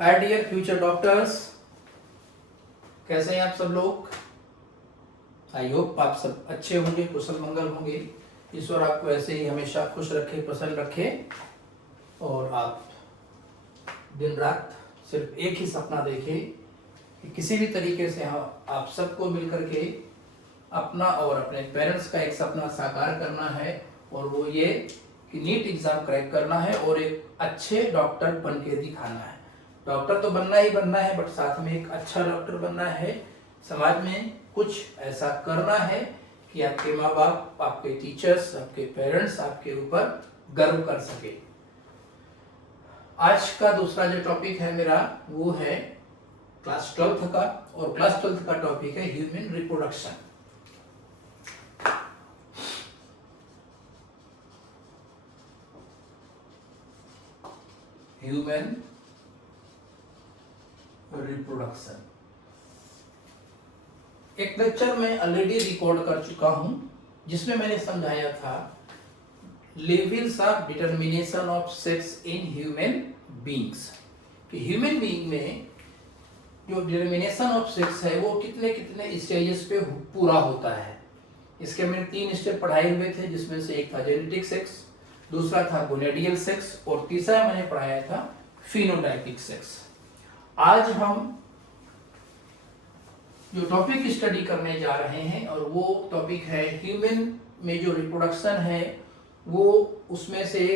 Hi dear future doctors, कैसे हैं आप सब लोग। आई होप आप सब अच्छे होंगे, कुशल मंगल होंगे। ईश्वर आपको ऐसे ही हमेशा खुश रखे, प्रसन्न रखे और आप दिन रात सिर्फ एक ही सपना देखें कि किसी भी तरीके से आप सबको मिलकर के अपना और अपने पेरेंट्स का एक सपना साकार करना है, और वो ये कि नीट एग्जाम क्रैक करना है और एक अच्छे डॉक्टर बन के दिखाना है। डॉक्टर तो बनना ही बनना है, बट साथ में एक अच्छा डॉक्टर बनना है। समाज में कुछ ऐसा करना है कि आपके माँ बाप, आपके टीचर्स, आपके पेरेंट्स आपके ऊपर गर्व कर सके। आज का दूसरा जो टॉपिक है मेरा, वो है क्लास 12th का, और क्लास 12th का टॉपिक है ह्यूमन रिप्रोडक्शन। ह्यूमन रिप्रोडक्शन एक लेक्चर में ऑलरेडी रिकॉर्ड कर चुका हूं, जिसमें मैंने समझाया था levels of determination of sex in human beings, कि ह्यूमन बीइंग में जो डिटर्मिनेशन ऑफ सेक्स है वो कितने कितने स्टेजेस पे पूरा होता है। इसके मैंने 3 स्टेप पढ़ाए हुए थे, जिसमें से एक था जेनेटिक सेक्स, दूसरा था गोनेडियल सेक्स, और तीसरा मैंने पढ़ाया था फिनोटाइपिक सेक्स। आज हम जो टॉपिक स्टडी करने जा रहे हैं, और वो टॉपिक है ह्यूमन में जो रिप्रोडक्शन है वो, उसमें से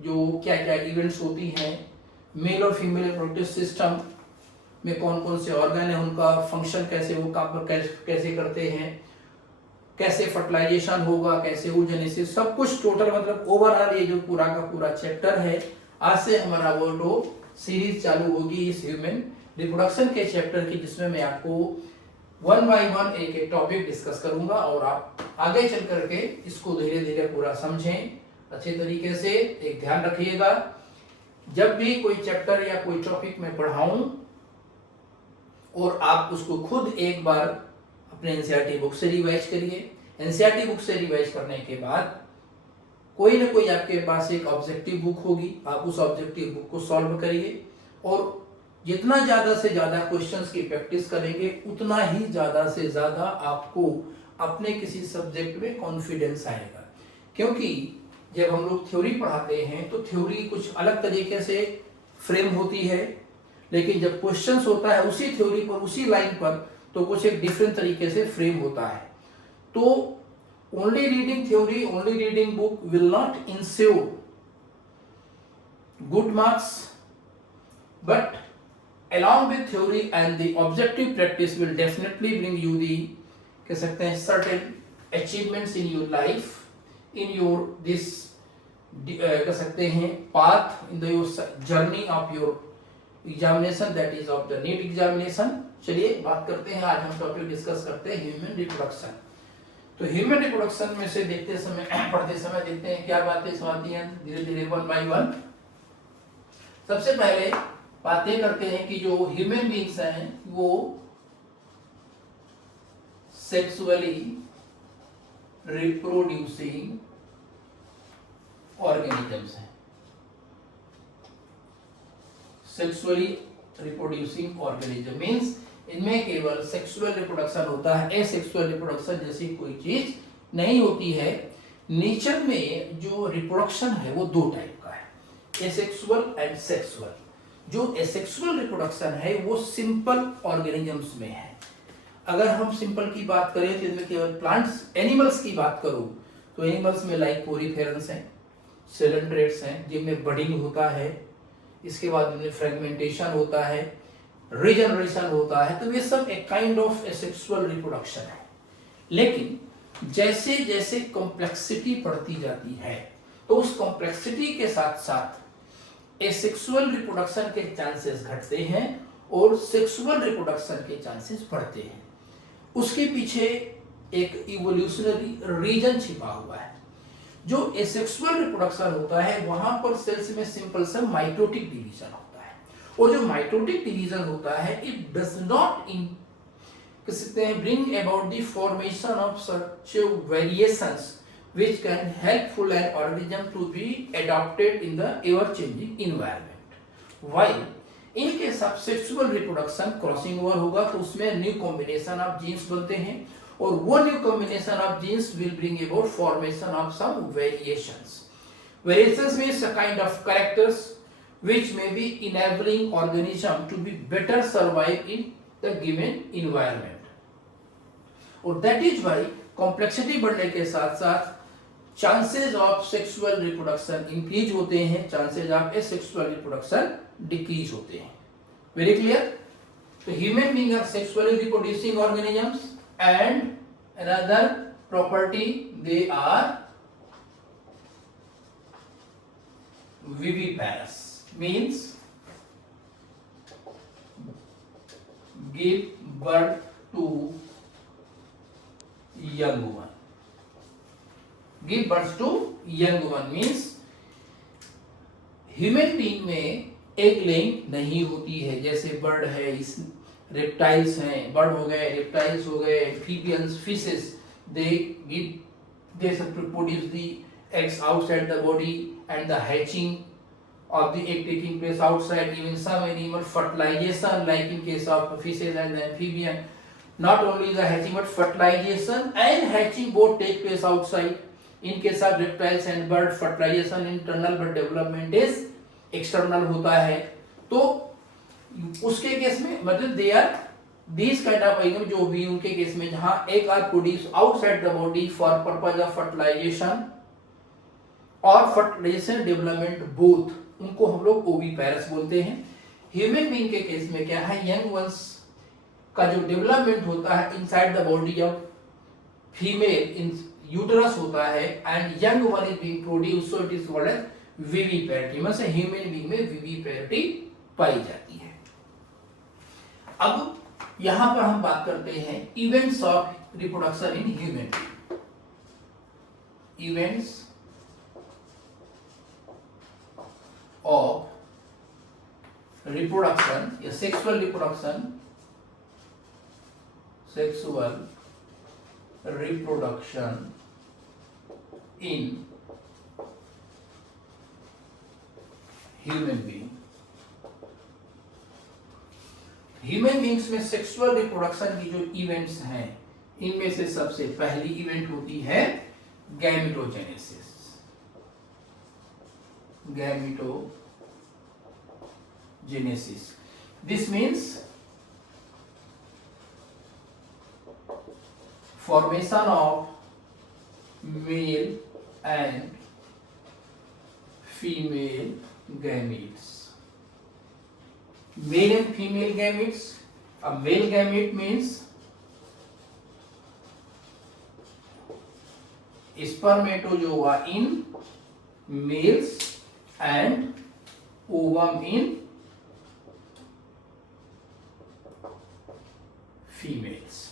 जो क्या क्या इवेंट्स होती हैं, मेल और फीमेल रिप्रोडक्टिव सिस्टम में कौन कौन से ऑर्गन है, उनका फंक्शन कैसे, वो काम कैसे करते हैं, कैसे फर्टिलाइजेशन होगा, कैसे oogenesis, सब कुछ टोटल मतलब ओवरऑल ये जो पूरा का पूरा चैप्टर है, आज से हमारा वो तो सीरीज चालू होगी इस ह्यूमन रिप्रोडक्शन के चैप्टर की, जिसमें मैं आपको 1 बाय 1 एक एक टॉपिक डिस्कस करूंगा, और आप आगे चल करके इसको धीरे धीरे पूरा समझें अच्छे तरीके से। एक ध्यान रखिएगा, जब भी कोई चैप्टर या कोई टॉपिक मैं पढ़ाऊं और आप उसको खुद एक बार अपने एनसीईआरटी बुक से रिवाइज करिए। एनसीईआरटी बुक से रिवाइज करने के बाद कोई ना कोई आपके पास एक ऑब्जेक्टिव बुक होगी, आप उस ऑब्जेक्टिव बुक को सॉल्व करिए, और जितना ज्यादा से ज्यादा क्वेश्चंस की प्रैक्टिस करेंगे उतना ही ज्यादा से ज्यादा आपको अपने किसी सब्जेक्ट में कॉन्फिडेंस आएगा। क्योंकि जब हम लोग थ्योरी पढ़ाते हैं तो थ्योरी कुछ अलग तरीके से फ्रेम होती है, लेकिन जब क्वेश्चंस होता है उसी थ्योरी पर, उसी लाइन पर, तो कुछ एक डिफरेंट तरीके से फ्रेम होता है। तो only reading theory, only reading book will not ensure good marks, but along with theory and the objective practice will definitely bring you the, कह सकते हैं, certain achievements in your life, in your this कह सकते हैं path, in the your journey of your examination, that is of the NEET examination। चलिए बात करते हैं, आज हम टॉपिक डिस्कस करते हैं ह्यूमन रिप्रोडक्शन। तो ह्यूमन रिप्रोडक्शन में से देखते समय, पढ़ते समय देखते हैं क्या बातें समाती हैं, धीरे धीरे 1 बाय 1। सबसे पहले बातें करते हैं कि जो ह्यूमन बीइंग्स हैं वो सेक्सुअली रिप्रोड्यूसिंग ऑर्गेनिजम्स हैं। सेक्सुअली रिप्रोड्यूसिंग ऑर्गेनिज्म मींस इनमें केवल सेक्सुअल रिप्रोडक्शन होता है, एसेक्सुअल रिप्रोडक्शन जैसी कोई चीज नहीं होती है। नेचर में जो रिप्रोडक्शन है वो 2 टाइप का है, एसेक्सुअल एंड सेक्सुअल। जो एसेक्सुअल रिप्रोडक्शन है वो सिंपल ऑर्गेनिजम्स में है। अगर हम सिंपल की बात करें तो इनमें केवल प्लांट्स, एनिमल्स की बात करूं तो एनिमल्स में लाइक पोरीफेरेंस हैं, सिलेंड्रेट्स हैं, जिनमें बडिंग होता है, इसके बाद इनमें फ्रेगमेंटेशन होता है, रीजनरेशन होता है, तो ये सब एक काइंड ऑफ एसेक्सुअल रिप्रोडक्शन है। लेकिन जैसे जैसे कॉम्प्लेक्सिटी बढ़ती जाती है तो उस कॉम्प्लेक्सिटी के साथ साथ एसेक्सुअल रिप्रोडक्शन के चांसेस घटते हैं और सेक्सुअल रिप्रोडक्शन के चांसेस बढ़ते हैं। उसके पीछे एक इवोल्यूशनरी रीजन छिपा हुआ है। जो एसेक्सुअल रिप्रोडक्शन होता है वहां पर सेल्स में सिंपल सा माइटोटिक डिवीजन होता है, और जो माइटोटिक डिवीजन होता है it does not bring about the formation of such variations which can helpful an organism to be adapted in the ever changing environment, while in case of sexual reproduction crossing over होगा तो उसमें new combination of jeans बनते हैं और वो new combination of genes will bring about formation of some variations. Variations means a kind of characters which may be enabling organism to be better survive in the given environment. और that is why complexity बढ़ने के साथ साथ chances of sexual reproduction increase होते हैं, chances of asexual reproduction decrease होते हैं. Very clear? So human beings are sexually reproducing organisms and another property they are viviparous, means give birth to young one. Give birth to young one means human being में egg laying नहीं होती है. जैसे bird है, इस reptiles हैं, bird हो गए, रेप्टाइल्स हो गए, amphibians, fishes, they produce the eggs outside the body and the hatching of the egg taking place outside. Even some animal fertilization, like in case of fishes and the amphibian, not only the hatching but fertilization and hatching both take place outside. In case of reptiles and bird, fertilization internal but development is external होता है. तो उसके case में मतलब they are these kind of animal जो भी उनके case में जहाँ egg are produced outside the body for purpose of fertilization और फर्टिलाइजेशन डेवलपमेंट बोथ, उनको हम लोग ओविपेरस बोलते हैं. ह्यूमन बीइंग के केस में क्या है, यंग वंस का जो डेवलपमेंट होता है inside the body of female in uterus होता है and young one is being produced, so it is called as viviparity. मतलब ह्यूमन बीइंग में विविपेरिटी पाई जाती है. अब यहां पर हम बात करते हैं events of reproduction in human. Events of reproduction, या sexual reproduction in human being. Human beings में सेक्सुअल रिप्रोडक्शन की जो इवेंट्स हैं, इनमें से सबसे पहली इवेंट होती है gametogenesis. Gametogenesis. This means formation of male and female gametes. Male and female gametes. A male gamete means spermatozoa in males and ovum in females.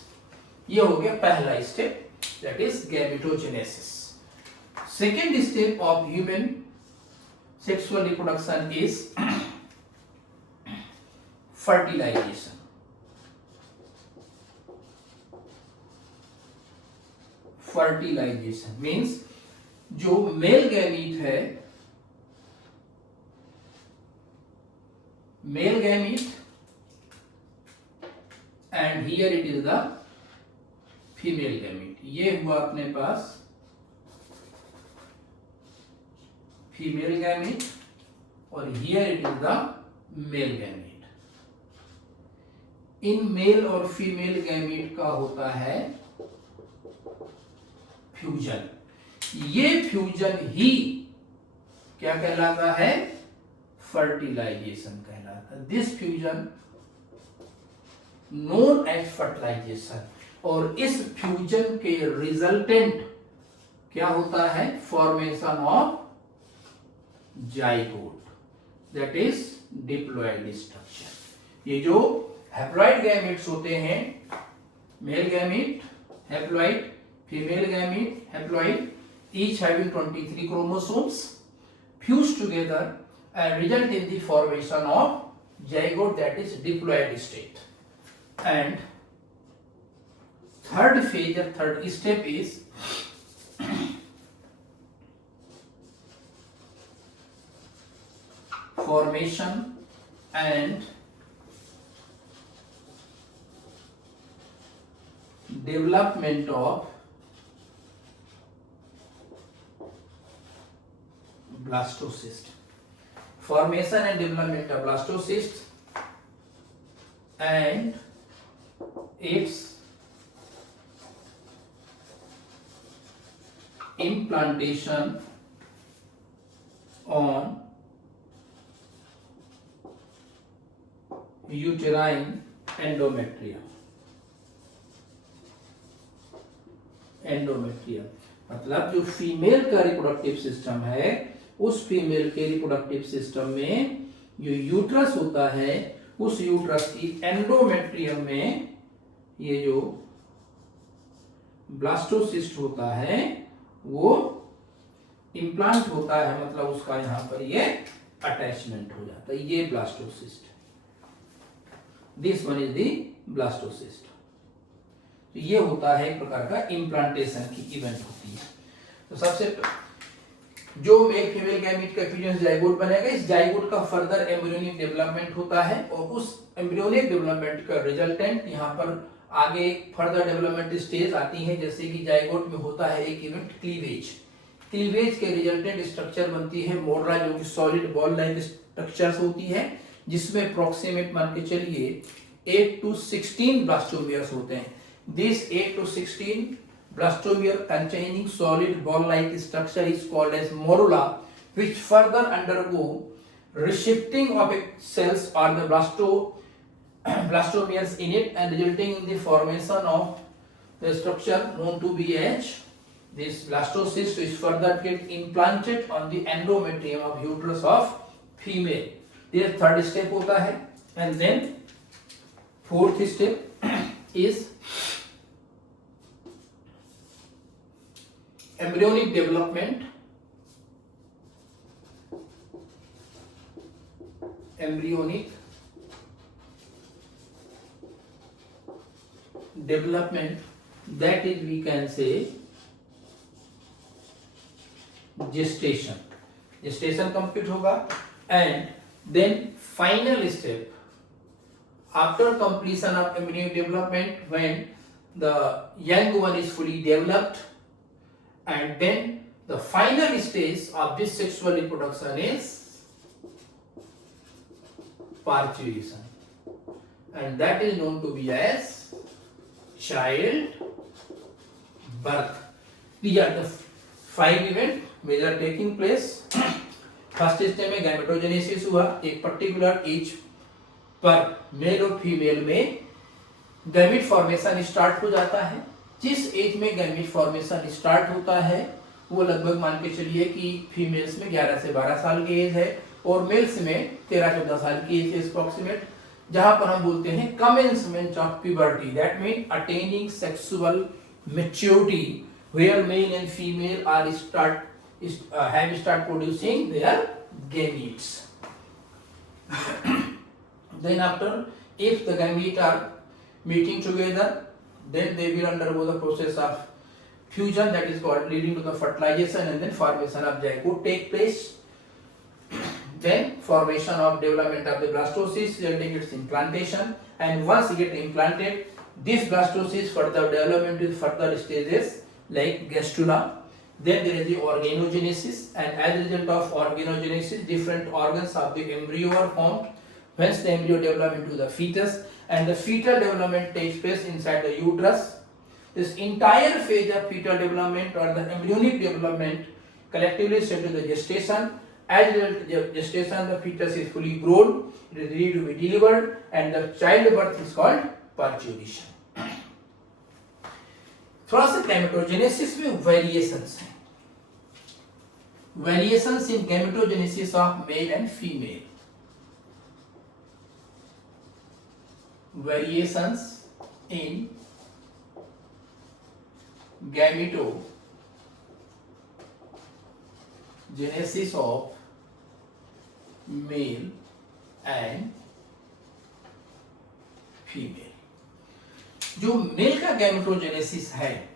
ये हो गया पहला step, that is gametogenesis. Second step of human sexual reproduction is fertilization. Fertilization means जो male gamete है, male gamete and here it is the female gamete. ये हुआ अपने पास female gamete और here it is the male gamete. इन male और female gamete का होता है फ्यूजन. ये फ्यूजन ही क्या कहलाता है, फर्टिलाइजेशन कहलाता है. This fusion known as fertilisation. और इस फ्यूजन के रिजल्टेंट क्या होता है, formation of zygote, that is diploid structure. ये जो हैप्लॉइड गैमेट्स होते हैं, male gamete haploid, female gamete haploid, each having 23 chromosomes fused together and result in the formation of zygote, that is diploid state. And third phase or third step is formation and development of blastocyst. Formation and development of blastocyst and its implantation on uterine endometrium. मतलब जो female का reproductive system है, उस female के reproductive system में जो uterus होता है, उस यूट्रस की एंडोमेट्रियम में ये जो ब्लास्टोसिस्ट होता है वो इम्प्लांट होता है, मतलब उसका यहां पर ये अटैचमेंट हो जाता है, ये blastocyst. This one is the blastocyst. तो ये होता है एक प्रकार का इम्प्लांटेशन की इवेंट होती है। तो सबसे जो मेल फीमेल गैमीट का फ्यूजन जाइगोट बनेगा, इस जाइगोट का फर्दर एम्ब्रियोनिक डेवलपमेंट होता है और उस एम्ब्रियोनिक डेवलपमेंट का रिजल्टेंट यहाँ पर आगे फर्दर डेवलपमेंट स्टेज आती है, जैसे कि जाइगोट में होता है एक इवेंट क्लीवेज। क्लीवेज के रिजल्टेंट स्ट्रक्चर बनती है मोड्रा, जो कि सॉलिड बॉल लाइक स्ट्रक्चर्स होती है, जिसमें अप्रोक्सीमेट मान के चलिए 8 to 16 ब्लास्टोमियर्स होते हैं। This 8 to 16 blastomere containing solid ball-like structure is called as morula, which further undergo reshifting of its cells or the blastomeres in it and resulting in the formation of the structure known to be as this blastocyst is further get implanted on the endometrium of uterus of female. This third step होता है, and then fourth step is embryonic development. Embryonic development, that is we can say gestation. Gestation complete होगा, and then final step after completion of embryonic development, when the young one is fully developed, and then the final stage of this sexual reproduction is parturition, and that is known to be as child birth. These are the 5 events major taking place. First stage में gametogenesis हुआ, एक particular as per mail और female में gamete formation start हो जाता है। जिस as में गैमीट फॉर्मेशन स्टार्ट होता है वो लगभग मान के चलिए कि फीमेल्स में 11 से 12 साल की एज है और मेल्स में 13-14 साल की एज है अप्रॉक्सीमेट, जहां पर हम बोलते हैं commencement of puberty, that mean attaining sexual maturity, where male and female are have start producing their gametes. Then after, if the gametes are meeting together, then they will undergo the process of fusion, that is called leading to the fertilization, and then formation of zygote take place. Then formation of development of the blastocyst resulting its implantation, and once it get implanted, this blastocyst further development with further stages like gastrula. Then there is the organogenesis, and as a result of organogenesis, different organs of the embryo are formed. Hence, the embryo develops into the fetus, and the fetal development takes place inside the uterus. This entire phase of fetal development or the embryonic development collectively is said to the gestation. As a result of gestation, the fetus is fully grown, it is ready to be delivered, and the childbirth is called parturition. थोड़ा सा gametogenesis में variations हैं, variations in gametogenesis of male and female, variations in gametogenesis of male and female. जो mail का gametogenesis है,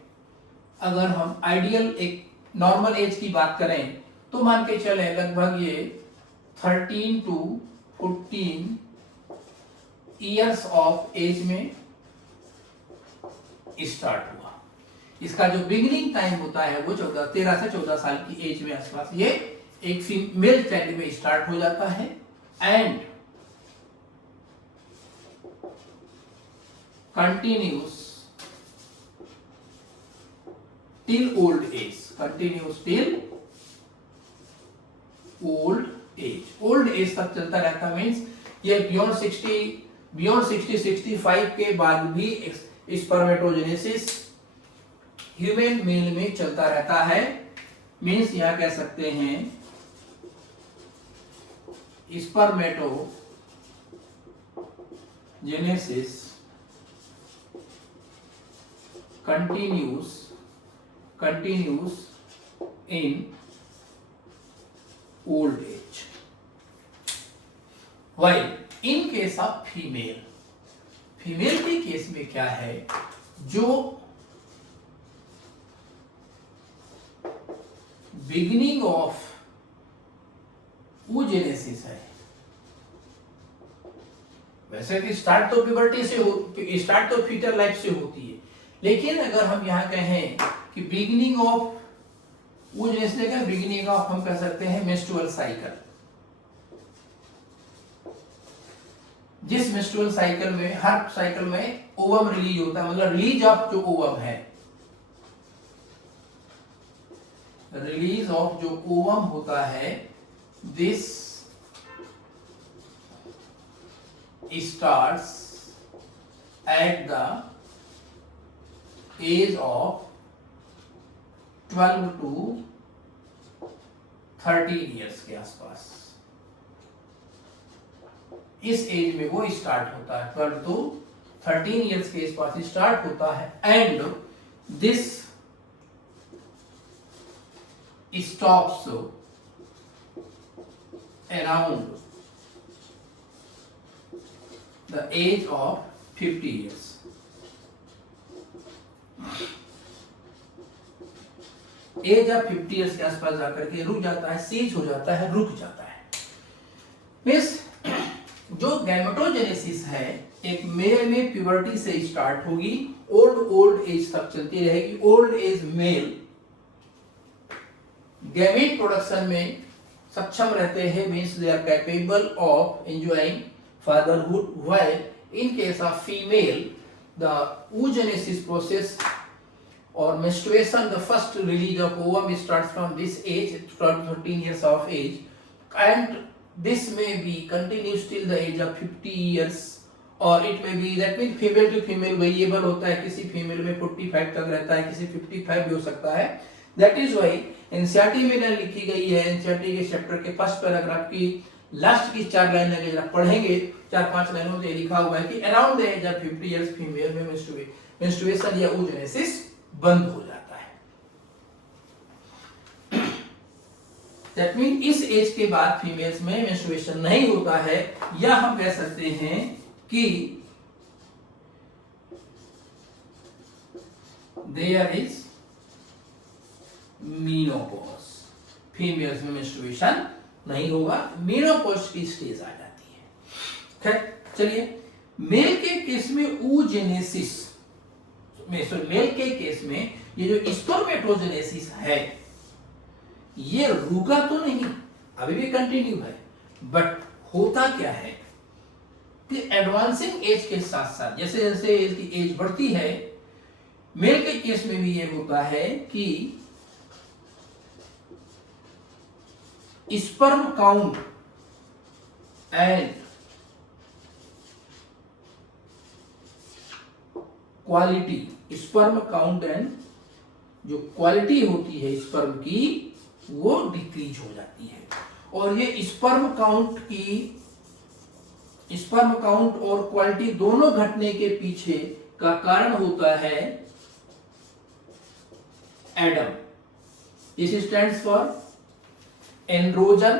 अगर हम ideal एक नॉर्मल एज की बात करें तो मान के चले लगभग ये 13 to 14 ईयर्स ऑफ एज में स्टार्ट हुआ। इसका जो बिगिनिंग टाइम होता है वो 13 से 14 साल की एज में आसपास ये एक फीमेल चाइल्ड में स्टार्ट हो जाता है and continuous till old age, continuous till old age. Old age तक चलता रहता, मीन्स ये बियॉन्ड 65 के बाद भी स्पर्मेटोजेनेसिस ह्यूमन मेल में चलता रहता है। मीन्स यहां कह सकते हैं spermatogenesis continues in old age. While in case of female के केस में क्या है, जो बिगिनिंग ऑफ oogenesis है, वैसे कि स्टार्ट तो प्यूबर्टी से स्टार्ट तो फीटल लाइफ से होती है, लेकिन अगर हम यहां कहें कि बिगिनिंग ऑफ oogenesis का बिगिनिंग ऑफ हम कह सकते हैं मेंस्ट्रुअल साइकिल। जिस मेंस्ट्रुअल साइकिल में हर साइकिल में ओवम रिलीज होता है, मतलब रिलीज ऑफ जो ओवम है, रिलीज ऑफ जो ओवम होता है, this starts at the age of 12 to 13 years के आसपास। इस एज में वो स्टार्ट होता है, 12 to 13 इयर्स के आसपास स्टार्ट होता है and this stops around the age of 50 years. Age of 50 years के आसपास जाकर के रुक जाता है, सीज हो जाता है, रुक जाता है। मिस जो गैमेटोजेनेसिस है एक मेल में प्यूबर्टी से स्टार्ट होगी, ओल्ड एज तक चलती रहेगी। Old age male gamete production में सक्षम रहते हैं, means they are capable of enjoying fatherhood, while in case of female the oogenesis process or menstruation, the first release of ovum starts from this age, 12 to 13 years of age, and this may be continues till the age of 50 years, or it may be, that means female to female variable होता है, किसी female में 45 तक रहता है, किसी 55 भी हो सकता है। That is why एनसीईआरटी में लाइन लिखी गई है, एनसीईआरटी के चैप्टर के फर्स्ट पैराग्राफ की लास्ट की 4 लाइन अगर जरा पढ़ेंगे, 4-5 लाइनों में लिखा हुआ है कि around the age of 50 years female में मेंस्ट्रुएशन या oogenesis बंद हो जाता है। दैट मीन इस एज के बाद फीमेल्स में मेंस्ट्रुएशन नहीं होता है, या हम कह सकते हैं कि देयर इज मीनोपॉज। फीमेल्स में मेंस्ट्रुएशन नहीं होगा, मीनोपॉज की स्टेज आ जाती है। खैर चलिए, मेल के केस में oogenesis मेल के केस में ये जो स्पर्मेटोजेनेसिस है ये रुका तो नहीं, अभी भी कंटिन्यू है, बट होता क्या है कि एडवांसिंग एज के साथ साथ जैसे जैसे एज की एज बढ़ती है, मेल के केस में भी ये होता है कि sperm count and quality, sperm count and जो क्वालिटी होती है स्पर्म की वो डिक्रीज हो जाती है। और ये स्पर्म काउंट और क्वालिटी दोनों घटने के पीछे का कारण होता है ADAM. This stands for androgen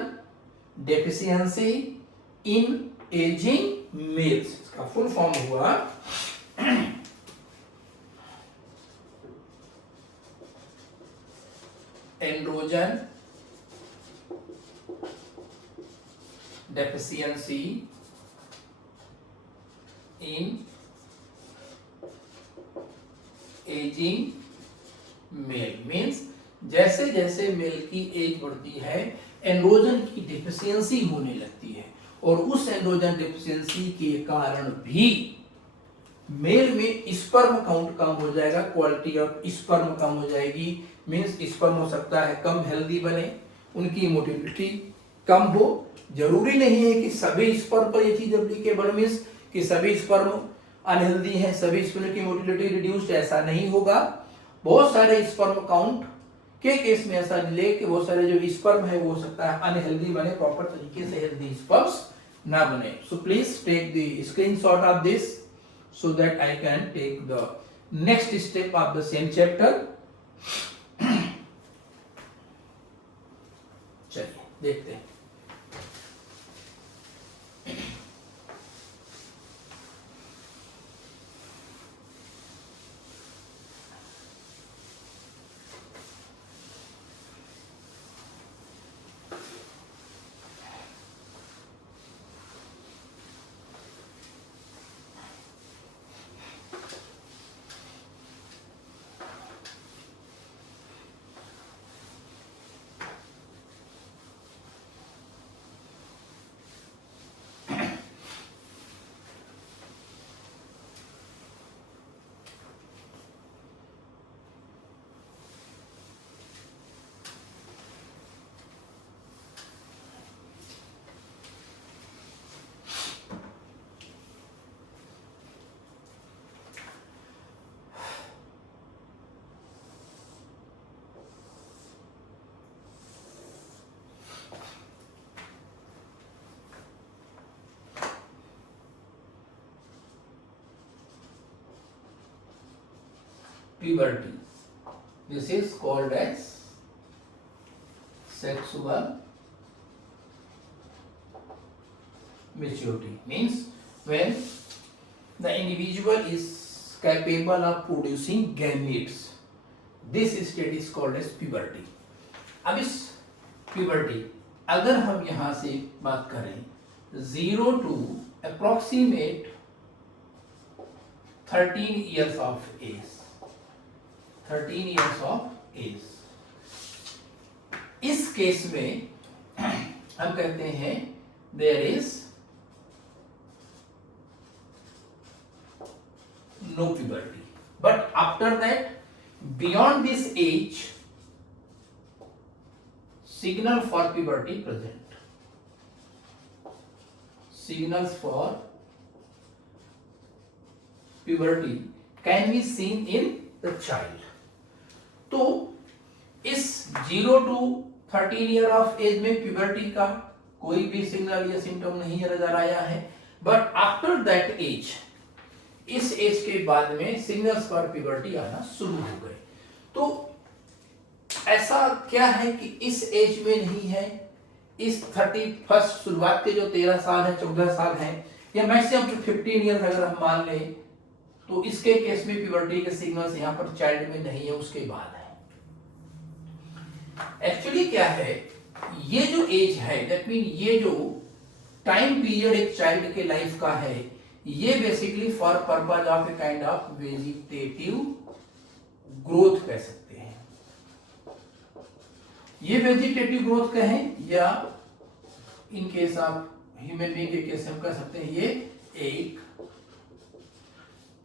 deficiency in ageing males. इसका फुल फॉर्म हुआ androgen deficiency in ageing male means जैसे जैसे मेल की एज बढ़ती है एंड्रोजन की डिफिशियंसी होने लगती है और उस एंड्रोजन डिफिशियंसी के कारण भी मेल में स्पर्म काउंट कम हो जाएगा, क्वालिटी ऑफ स्पर्म कम हो जाएगी। मीन्स स्पर्म हो सकता है कम हेल्दी बने, उनकी मोटिलिटी कम हो। जरूरी नहीं है कि सभी स्पर्म पर ये चीज एप्लीकेबल, मीन्स कि सभी स्पर्म अनहेल्दी हैं, सभी स्पर्म की मोटिलिटी रिड्यूस्ड, ऐसा नहीं होगा। बहुत सारे स्पर्म काउंट के केस में ऐसा मिले कि बहुत सारे जो स्पर्म है वो हो सकता है अनहेल्दी बने, प्रॉपर तरीके से हेल्दी स्पर्म्स ना बने। So please take the screenshot of this so that I can take the next step of the same chapter. चलिए देखते हैं। Puberty. This is called as sexual maturity. Means when the individual is capable of producing gametes. This state is called as puberty. अब इस puberty अगर हम यहाँ से बात करें 0 to approximate 13 years of age. 13 years of age. इस case में हम कहते हैं there is no puberty. But after that, beyond this age, signal for puberty present. Signals for puberty can be seen in the child. तो इस 0 to 13 year of as में puberty का कोई भी सिग्नल या सिम्टम नहीं नजर आया है। बट आफ्टर दैट एज, इस एज के बाद में सिग्नल्स फॉर प्यूबर्टी आना शुरू हो गए। तो ऐसा क्या है कि इस एज में नहीं है, इस 31 शुरुआत के जो 13 साल है, 14 साल है, या मैक्सिमम 15 ईयर अगर हम मान लें, तो इसके केस में प्यूबर्टी के सिग्नल्स यहाँ पर चाइल्ड में नहीं है, उसके बाद है। एक्चुअली क्या है, ये जो एज है, दैट मीन ये जो टाइम पीरियड एक चाइल्ड के लाइफ का है, ये basically for purpose of a kind of vegetative growth कह सकते हैं। ये वेजिटेटिव ग्रोथ कहें या इन केस ऑफ ह्यूमन बीइंग के केस हम कह सकते हैं ये एक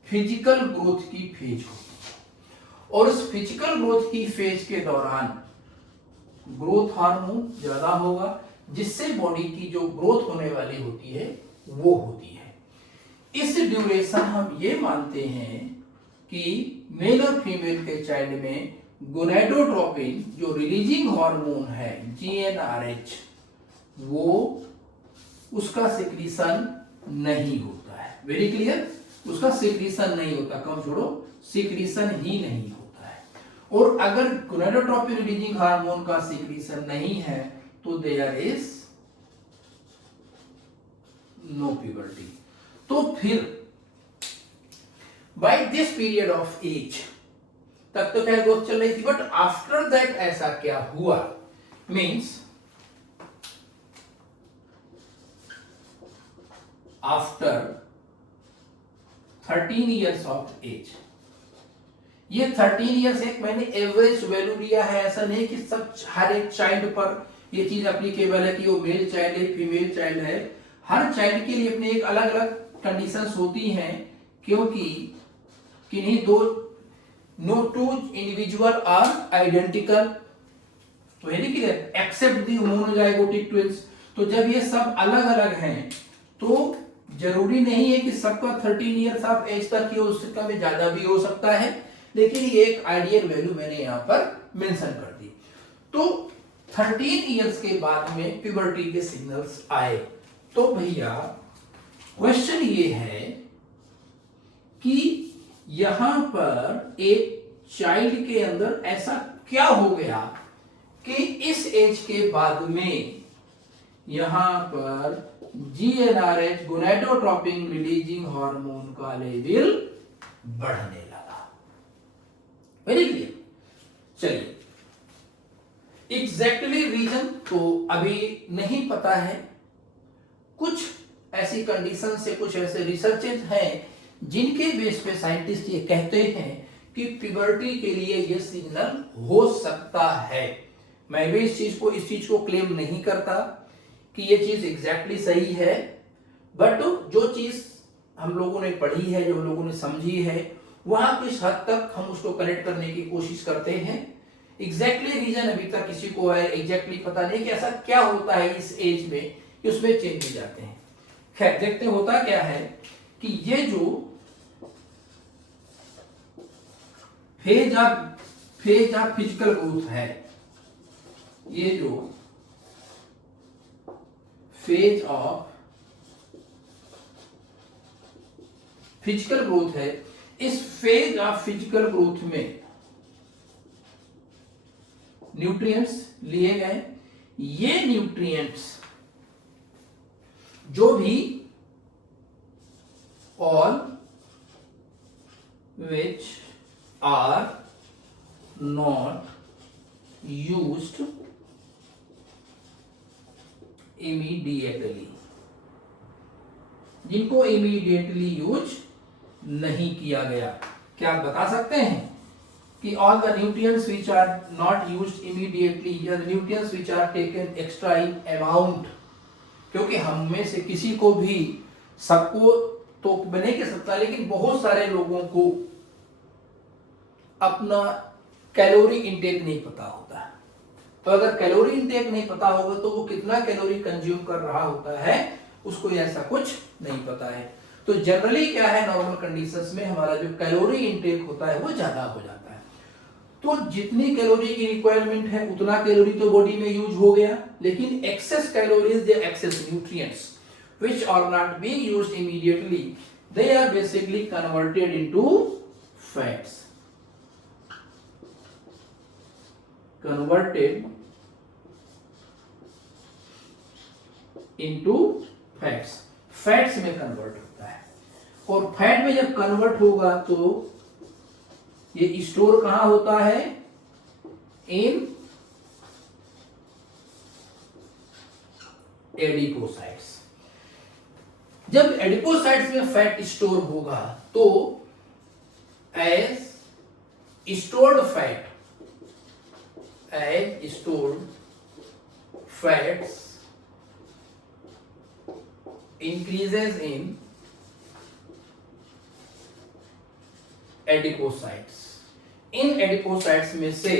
फिजिकल ग्रोथ की फेज होती है। और उस फिजिकल ग्रोथ की फेज के दौरान ग्रोथ हार्मोन ज्यादा होगा, जिससे बॉडी की जो ग्रोथ होने वाली होती है वो होती है। इस ड्यूरेशन हम ये मानते हैं कि मेल और फीमेल के चाइल्ड में गोनेडोट्रोपिन जो रिलीजिंग हार्मोन है GnRH, वो उसका सिक्रीशन नहीं होता है। वेरी क्लियर, उसका सिक्रीशन नहीं होता, कम छोड़ो सिक्रीशन ही नहीं होता है। और अगर गोनेडोट्रोपिन रिलीजिंग हार्मोन का सिक्रीशन नहीं है तो देयर इज नो प्यूबर्टी। तो फिर by this period of age तक तो क्या ग्रोथ चल रही थी, बट आफ्टर दैट ऐसा क्या हुआ, means after 13 years of age. ये 13 ईयर्स एक मैंने एवरेज वैल्यू लिया है, ऐसा नहीं कि सब हर एक चाइल्ड पर ये चीज एप्लीकेबल है कि वो मेल चाइल्ड है फीमेल चाइल्ड है। हर चाइल्ड के लिए अपने एक अलग अलग कंडीशंस होती हैं, क्योंकि किन्हीं दो no two individual are identical, very clear, except the homozygotic twins. तो जब ये सब अलग अलग हैं तो जरूरी नहीं है कि सबका 13 ईयर्स ऑफ एज तक ही हो, उससे कम ज्यादा भी हो सकता है, लेकिन ये एक आइडियल वैल्यू मैंने यहां पर मेंशन कर दी। तो 13 ईयर्स के बाद में प्यूबर्टी के सिग्नल्स आए। तो भैया क्वेश्चन ये है कि यहां पर एक चाइल्ड के अंदर ऐसा क्या हो गया कि इस एज के बाद में यहां पर GnRH गोनेडोट्रोपिन रिलीजिंग हार्मोन का लेवल बढ़ने लगा। Very clear. चलिए, एग्जैक्टली रीजन तो अभी नहीं पता है। कुछ ऐसी कंडीशन से कुछ ऐसे रिसर्चेज हैं जिनके बेस पे साइंटिस्ट ये कहते हैं कि प्यूबर्टी के लिए ये सिग्नल हो सकता है। मैं भी इस चीज को क्लेम नहीं करता कि ये चीज एग्जैक्टली सही है, बट जो चीज हम लोगों ने पढ़ी है, जो हम लोगों ने समझी है, वहां किस हद तक हम उसको कनेक्ट करने की कोशिश करते हैं। एग्जैक्टली रीजन अभी तक किसी को है एग्जैक्टली पता नहीं कि ऐसा क्या होता है इस एज में कि उसमें चेंज हो जाते हैं। खैर, देखते होता क्या है कि ये जो फेज ऑफ फिजिकल ग्रोथ है, ये जो फेज ऑफ फिजिकल ग्रोथ है, इस फेज ऑफ फिजिकल ग्रोथ में न्यूट्रिएंट्स लिए गए। ये न्यूट्रिएंट्स जो भी all which are not used immediately, जिनको इमीडिएटली यूज नहीं किया गया। क्या आप बता सकते हैं कि all the nutrients which are not used immediately या the nutrients which are taken extra in amount? क्योंकि हम में से किसी को भी, सबको तो नहीं कह सकता, लेकिन बहुत सारे लोगों को अपना कैलोरी इंटेक नहीं पता होता है। तो अगर कैलोरी इंटेक नहीं पता होगा तो वो कितना कैलोरी कंज्यूम कर रहा होता है उसको ऐसा कुछ नहीं पता है। तो जनरली क्या है, नॉर्मल कंडीशंस में हमारा जो कैलोरी इंटेक होता है वो ज्यादा हो जाता है। तो जितनी कैलोरी की रिक्वायरमेंट है उतना कैलोरी तो बॉडी में यूज हो गया, लेकिन एक्सेस कैलोरीज या excess nutrients which are not being used immediately, they are basically converted into fats. Converted into fats. Fats में कन्वर्ट होता है, और फैट में जब कन्वर्ट होगा तो ये स्टोर कहां होता है? In adipocytes. जब एडिपोसाइट्स में फैट स्टोर होगा तो as stored fats increases in adipocytes. इन एडिपोसाइट्स में से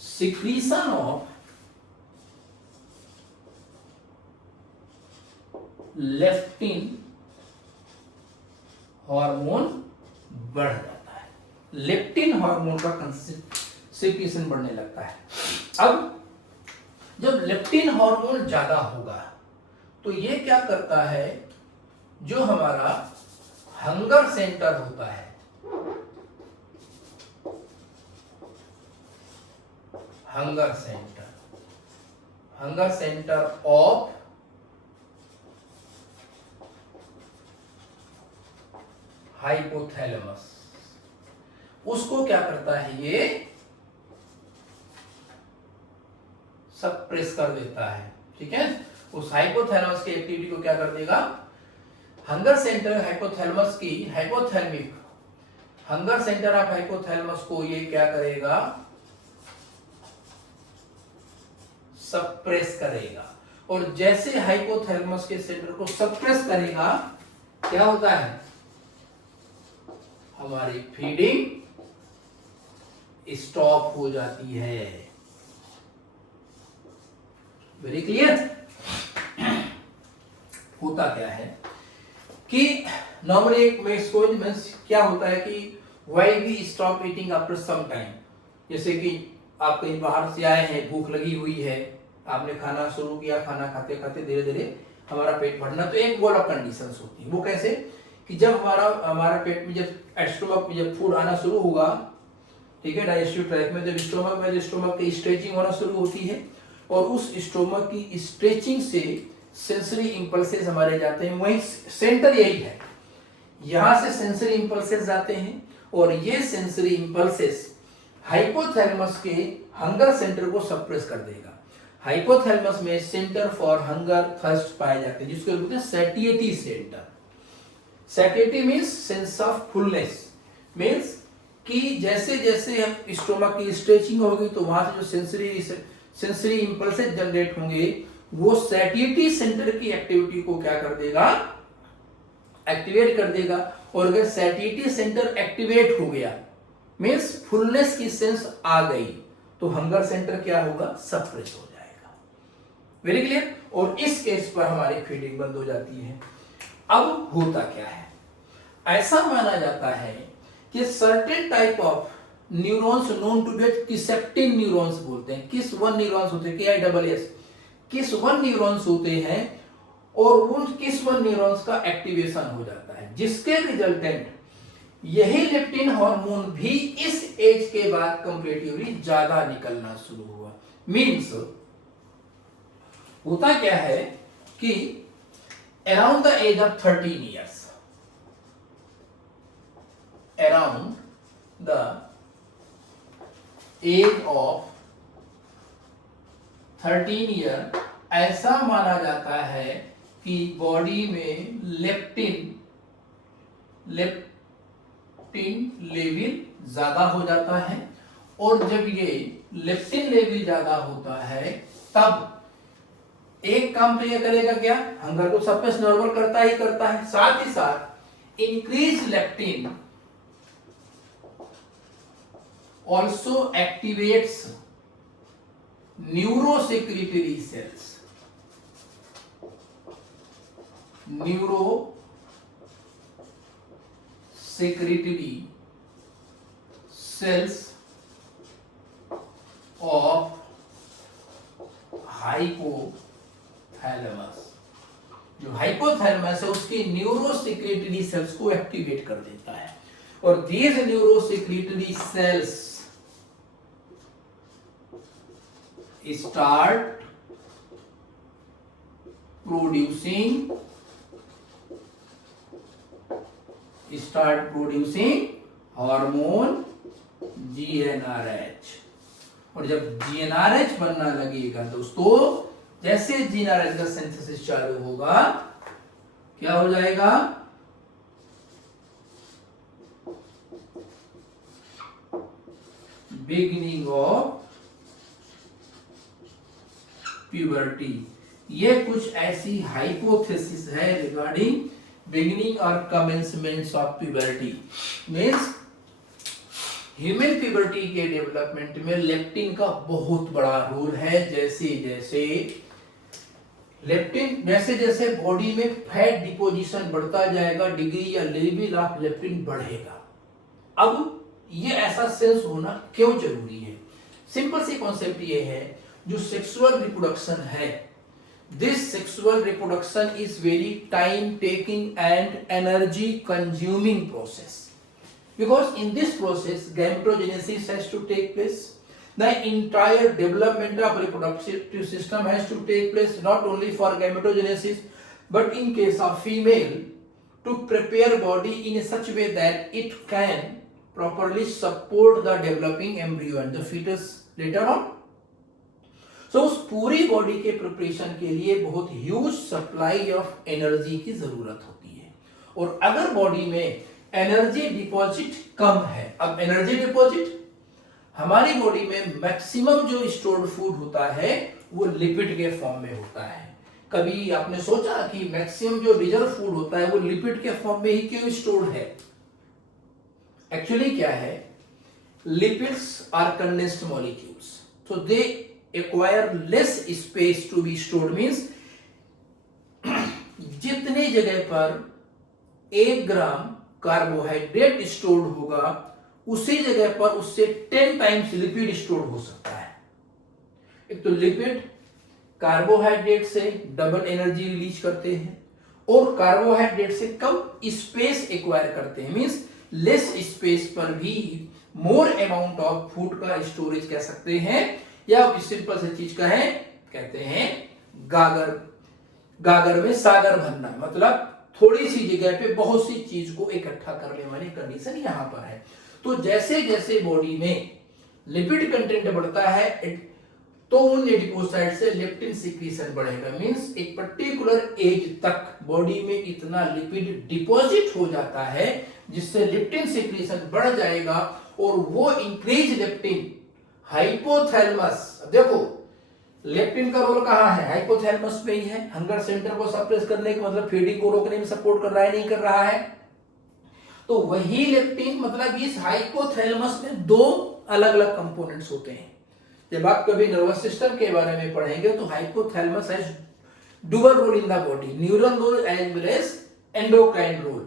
सिक्रीशन ऑफ लेप्टिन हार्मोन बढ़ जाता है। लेप्टिन हार्मोन का सिक्रीशन बढ़ने लगता है। अब जब लेप्टिन हार्मोन ज्यादा होगा तो ये क्या करता है, जो हमारा हंगर सेंटर होता है, हंगर सेंटर ऑफ हाइपोथैलेमस, उसको क्या करता है, ये सप्रेस कर देता है, ठीक है। उस हाइपोथैलेमस की एक्टिविटी को क्या कर देगा, हंगर सेंटर हाइपोथैलेमस की hypothalamic hunger centre of hypothalamus को ये क्या करेगा, सप्रेस करेगा। और जैसे हाइपोथैलेमस के सेंटर को सप्रेस करेगा, क्या होता है, हमारी फीडिंग स्टॉप हो जाती है। Very clear. होता क्या है कि नॉर्मली एक मीन्स क्या होता है कि why we stop eating after some time. जैसे कि आप कहीं बाहर से आए हैं, भूख लगी हुई है, आपने खाना शुरू किया, खाना खाते खाते धीरे धीरे हमारा पेट भरना, तो एक बोल ऑफ कंडीशंस होती है। वो कैसे कि जब हमारा पेट में जब स्टोमक में जब फूड आना शुरू होगा, ठीक है, डाइजेस्टिव ट्रैक्ट में जब स्टोमक की स्ट्रेचिंग होना शुरू होती है, और उस स्टोमक की स्ट्रेचिंग से सेंसरी इंपल्सेस हमारे जाते हैं। वही सेंटर यही है, यहां से सेंसरी इंपल्सेस जाते हैं, और ये सेंसरी इंपल्सेस हाइपोथैलेमस के हंगर सेंटर को सप्रेस कर देगा। हाइपोथैलेमस में सेंटर फॉर हंगर थर्स्ट पाए जाते हैं, जिसको बोलते हैं satiety centre. Satiety means sense of fullness, means कि जैसे जैसे हम स्टोमक की स्ट्रेचिंग होगी तो वहां से जो सेंसरी इंपल्सेस जनरेट होंगे, वो सैटिएटी सेंटर की एक्टिविटी को क्या कर देगा, एक्टिवेट कर देगा। और अगर सैटिएटी सेंटर एक्टिवेट हो गया, मीन्स फुलनेस की सेंस आ गई, तो हंगर सेंटर क्या होगा, सप्रेस हो जाएगा। Very clear. और इस केस पर हमारी फीडिंग बंद हो जाती है। अब होता क्या है, ऐसा माना जाता है कि certain type of neurons known to be kisspeptin neurons बोलते हैं। किस वन न्यूरॉन्स होते हैं, KISS, किस वन न्यूरॉन्स होते हैं, और उन किस वन न्यूरॉन्स का एक्टिवेशन हो जाता है, जिसके रिजल्टेंट यही लेप्टिन हार्मोन भी इस एज के बाद कंपैरेटिवली ज्यादा निकलना शुरू हुआ। मींस होता क्या है कि around the age of 13 years, around the age of 13 year, ऐसा माना जाता है कि बॉडी में लेप्टिन लेवल ज्यादा हो जाता है। और जब ये लेप्टिन लेवल ज्यादा होता है, तब एक काम तो ये करेगा क्या, हंगर को सप्रेस नॉर्मल करता ही करता है, साथ ही साथ increase leptin also activates neurosecretory cells. Neurosecretory cells of hypothalamus. जो हाइपोथैलेमस है उसकी न्यूरोसेक्रेटरी सेल्स को एक्टिवेट कर देता है, और these neurosecretory cells start producing hormone GnRH। और जब GnRH बनना लगेगा दोस्तों, जैसे GnRH का सिंथेसिस चालू होगा, क्या हो जाएगा, बिगिनिंग ऑफ प्यूबर्टी। ये कुछ ऐसी हाइपोथेसिस है रिगार्डिंग बिगिनिंग और commencement of puberty. Means human puberty के डेवलपमेंट में लेप्टिन का बहुत बड़ा रोल है। जैसे जैसे बॉडी में फैट डिपोजिशन बढ़ता जाएगा, डिग्री या लेवल ऑफ लेप्टिन बढ़ेगा। अब ये ऐसा सेंस होना क्यों जरूरी है, सिंपल सी कॉन्सेप्ट ये है, जो सेक्सुअल रिप्रोडक्शन है, this sexual reproduction is very time taking and energy consuming process, because in this process gametogenesis has to take place. The entire development of reproductive system has to take place, not only for gametogenesis but in case of female, to prepare body in such way that it can properly support the developing embryo and the fetus later on. सो उस पूरी body के preparation के लिए बहुत huge supply of energy की जरूरत होती है। और अगर बॉडी में एनर्जी डिपॉजिट कम है, अब एनर्जी डिपॉजिट हमारी बॉडी में मैक्सिमम जो स्टोर्ड फूड होता है वो लिपिड के फॉर्म में होता है। कभी आपने सोचा कि मैक्सिमम जो रिजर्व फूड होता है वो लिपिड के फॉर्म में ही क्यों स्टोर्ड है? एक्चुअली क्या है, lipids are condensed molecules, so they acquire less space to be stored, means जितने जगह पर 1 ग्राम कार्बोहाइड्रेट स्टोर्ड होगा उसी जगह पर उससे 10 टाइम्स लिपिड स्टोर्ड हो सकता है। एक तो लिपिड कार्बोहाइड्रेट से डबल एनर्जी रिलीज करते हैं और कार्बोहाइड्रेट से कम स्पेस एक्वायर करते हैं, मींस लेस स्पेस पर भी मोर अमाउंट ऑफ फूड का स्टोरेज कह सकते हैं, या सिंपल सी चीज का है, कहते हैं गागर में सागर भरना, मतलब थोड़ी सी जगह पे बहुत सी चीज को इकट्ठा करने वाली कंडीशन यहां पर है। तो जैसे जैसे बॉडी में लिपिड कंटेंट बढ़ता है तो उन एडिपोसाइट से लेप्टिन सिक्रीशन बढ़ेगा, मींस एक पर्टिकुलर एज तक बॉडी में इतना लिपिड डिपॉजिट हो जाता है जिससे लेप्टिन सिक्रीशन बढ़ जाएगा और वो इंक्रीज लेप्टिन हाइपोथैलेमस। देखो लेप्टिन का रोल कहां है? हाइपोथैलेमस में ही है। हंगर सेंटर को सप्रेस करने का मतलब फीडिंग को रोकने में सपोर्ट कर रहा है, नहीं कर रहा है? तो वही लेप्टिन मतलब इस हाइपोथैलेमस में 2 अलग अलग कंपोनेंट्स होते हैं। जब आप कभी नर्वस सिस्टम के बारे में पढ़ेंगे तो hypothalamus has dual role in the body, neural role as well as endocrine role.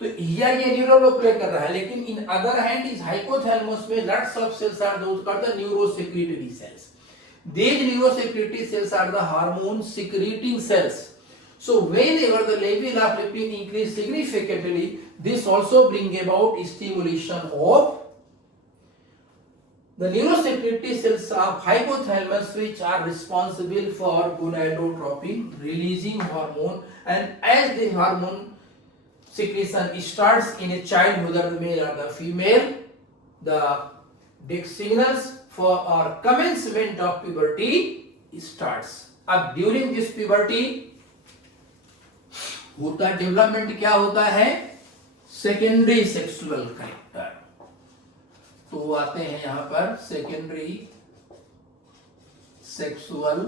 तो ये न्यूरल रोल प्ले कर रहा है, लेकिन इन अदर हैंड इस हाइपोथैलेमस में lots of cells are those called the neurosecretory cells. These neurosecretory cells are the hormone secreting cells. So whenever the level of leptin increase significantly, this also bring about stimulation of the neurosecretory cells of hypothalamus, which are responsible for gonadotropin releasing hormone, and as the hormone secretion starts in a child, whether the male or the female, the big signals for our commencement of puberty starts. अब during this puberty होता development क्या होता है? Secondary sexual character. तो आते हैं यहां पर secondary sexual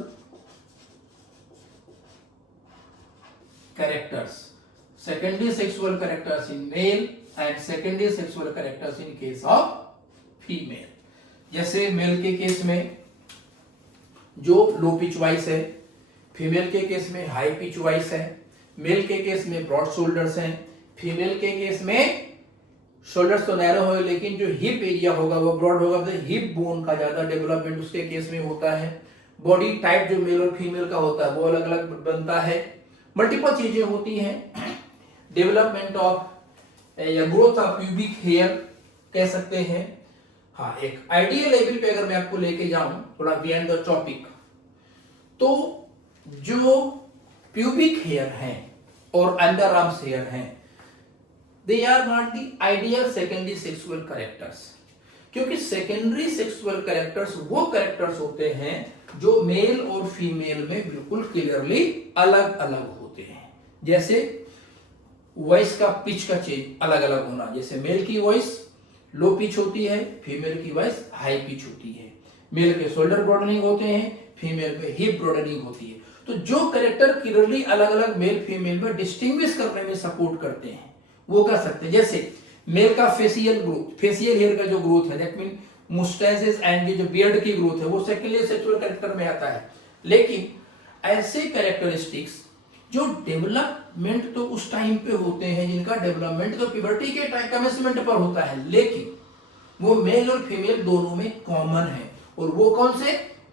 characters, secondary sexual characters in male and secondary sexual characters in case of female. जैसे मेल के केस में जो लो पिच वॉइस है, फीमेल के केस में हाई पिच वॉइस है। मेल के केस में ब्रॉड शोल्डर्स हैं, फीमेल के केस में शोल्डर्स तो नैरो हो लेकिन जो हिप एरिया होगा वो ब्रॉड होगा, तो हिप बोन का ज्यादा डेवलपमेंट उसके केस में होता है। बॉडी टाइप जो मेल और फीमेल का होता है वो अलग अलग बनता है। मल्टीपल चीजें होती हैं। डेवलपमेंट ऑफ या ग्रोथ ऑफ प्यूबिक हेयर कह सकते हैं। हाँ, एक आइडियल लेवल पे अगर मैं आपको लेके जाऊं थोड़ा बियॉन्ड द टॉपिक, तो जो प्यूबिक हेयर हैं और अंडर आर्म्स हेयर हैं, they are not the ideal secondary sexual characters, क्योंकि सेकेंडरी सेक्सुअल कैरेक्टर्स वो कैरेक्टर्स होते हैं जो मेल और फीमेल में बिल्कुल क्लियरली अलग अलग होते हैं। जैसे वॉइस का पिच का चेंज अलग अलग होना, जैसे मेल की वॉइस लो पिच होती है, फीमेल की वॉइस हाई पिच होती है। मेल के शोल्डर ब्रॉडनिंग होते हैं, फीमेल में हिप ब्रॉडनिंग होती है। तो जो कैरेक्टर क्लियरली अलग अलग मेल फीमेल में डिस्टिंग्विश करने में सपोर्ट करते हैं वो कर सकते हैं। जैसे मेल का फेशियल ग्रोथ, फेशियल हेयर का जो ग्रोथ है, दैट मीन मुस्टैचेस एंड जो बियर्ड की ग्रोथ है, वो सेकेंडरी सेक्सुअल कैरेक्टर में आता है। लेकिन ऐसे कैरेक्टरिस्टिक्स जो डेवलपमेंट तो उस टाइम पे होते हैं, जिनका डेवलपमेंट तो प्यूबर्टी के कमेंसमेंट पर होता है, लेकिन वो मेल और फीमेल दोनों में कॉमन है। और वो कौन से?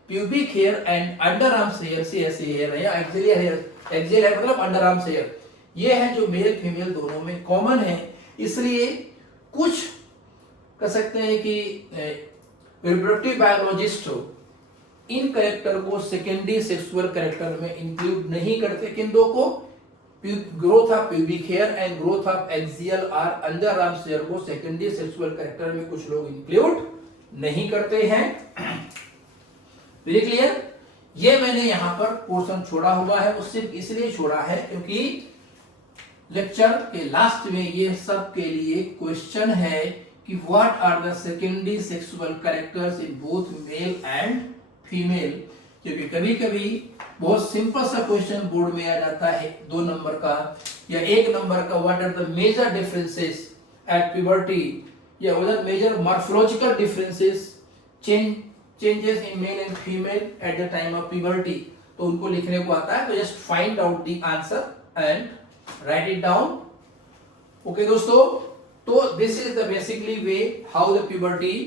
Pubic hair and under arms hair से ऐसे हेयर है, या एक्सियल हेयर, एक्सियल हेयर मतलब अंडर आर्म्स हेयर, ये है जो मेल फीमेल दोनों में कॉमन है। इसलिए कुछ कह सकते हैं कि रिप्रोडक्टिव बायोलॉजिस्ट इन कैरेक्टर को सेकेंडरी सेक्सुअल कैरेक्टर में इंक्लूड नहीं करते। किन दो को? Growth of pubic hair and growth of axial और अंडर आर्म्स हेयर को सेकेंडरी सेक्सुअल कैरेक्टर में कुछ लोग इंक्लूड नहीं करते हैं। Very clear? ये मैंने यहाँ पर पोर्शन छोड़ा हुआ है, वो सिर्फ इसलिए छोड़ा है क्योंकि लेक्चर के लास्ट में ये सब के लिए क्वेश्चन है कि what are the secondary sexual characters in both male and female. क्योंकि कभी कभी बहुत सिंपल सा क्वेश्चन बोर्ड में आ जाता है 2 नंबर का या 1 नंबर का, what are the major differences at puberty, या what major morphological differences changes in male and female at the time of puberty. तो उनको लिखने को आता है, तो just find out the answer and write it down. Okay दोस्तों, तो this is the basically way how the puberty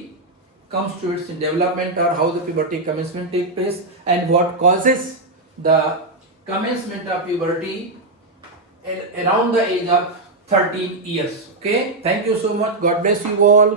comes to its development, or how the puberty commencement take place, and what causes the commencement of puberty around the age of 13 years. Okay, thank you so much. God bless you all.